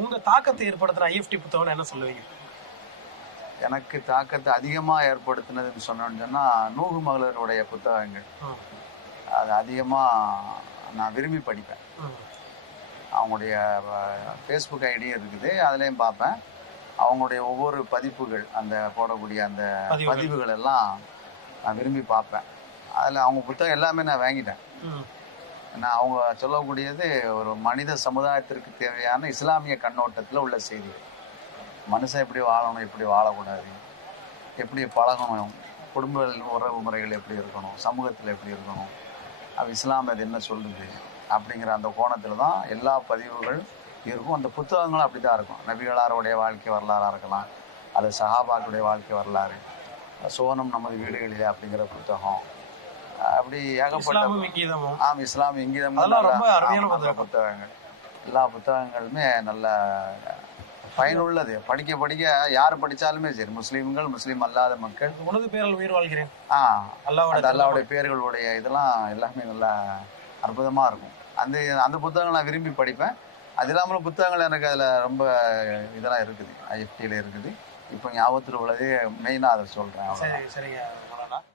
உங்க தாக்கத்தை ஏற்படுத்துற ஐஎஃப்டி புத்தகம் என்ன சொல்லுவீங்க? எனக்கு தாக்கத்தை அதிகமாக ஏற்படுத்தினதுன்னு சொன்னோன்னா நூகு மகளிருடைய புத்தகங்கள். அது அதிகமாக நான் விரும்பி படிப்பேன். அவங்களுடைய ஃபேஸ்புக் ஐடியும் இருக்குது, அதுலேயும் பார்ப்பேன். அவங்களுடைய ஒவ்வொரு பதிப்புகள், அந்த போடக்கூடிய அந்த பதிவுகள் எல்லாம் நான் விரும்பி பார்ப்பேன். அதில் அவங்க புத்தகம் எல்லாமே நான் வாங்கிட்டேன். நான் அவங்க சொல்லக்கூடியது ஒரு மனித சமுதாயத்திற்கு தேவையான இஸ்லாமிய கண்ணோட்டத்தில் உள்ள செய்தி. மனுஷன் எப்படி வாழணும், எப்படி வாழக்கூடாது, எப்படி பழகணும், குடும்ப உறவு முறைகள் எப்படி இருக்கணும், சமூகத்தில் எப்படி இருக்கணும், அது இஸ்லாம் அது என்ன சொல்லுது அப்படிங்கிற அந்த கோணத்தில் தான் எல்லா பதிவுகள் இருக்கும். அந்த புத்தகங்களும் அப்படி தான் இருக்கும். நபிகளாருடைய வாழ்க்கை வரலாறாக இருக்கலாம், அது சஹாபாக்களுடைய வாழ்க்கை வரலாறு, சோனம் நமது வீடுகளிலே அப்படிங்கிற புத்தகம், அப்படி ஏகப்பட்ட இஸ்லாமிய இங்கீதம் புத்தகங்கள். எல்லா புத்தகங்களுமே நல்ல பயனுள்ளது. படிக்க படிக்க யார் படித்தாலுமே சரி, முஸ்லீம்கள், முஸ்லீம் அல்லாத மக்கள், உனது பேரில் உயிர் வாழ்கிறேன், அல்லாவுடைய பேர்களுடைய இதெல்லாம் எல்லாமே நல்லா அற்புதமாக இருக்கும். அந்த அந்த புத்தகங்கள் நான் விரும்பி படிப்பேன். அது இல்லாமல் புத்தகங்கள் எனக்கு அதில் ரொம்ப இதெல்லாம் இருக்குது, ஐஎஃப்டியில் இருக்குது. இப்போ ஞாபகத்தில் உள்ளதே மெயினாக அதை சொல்கிறேன். சரிங்க.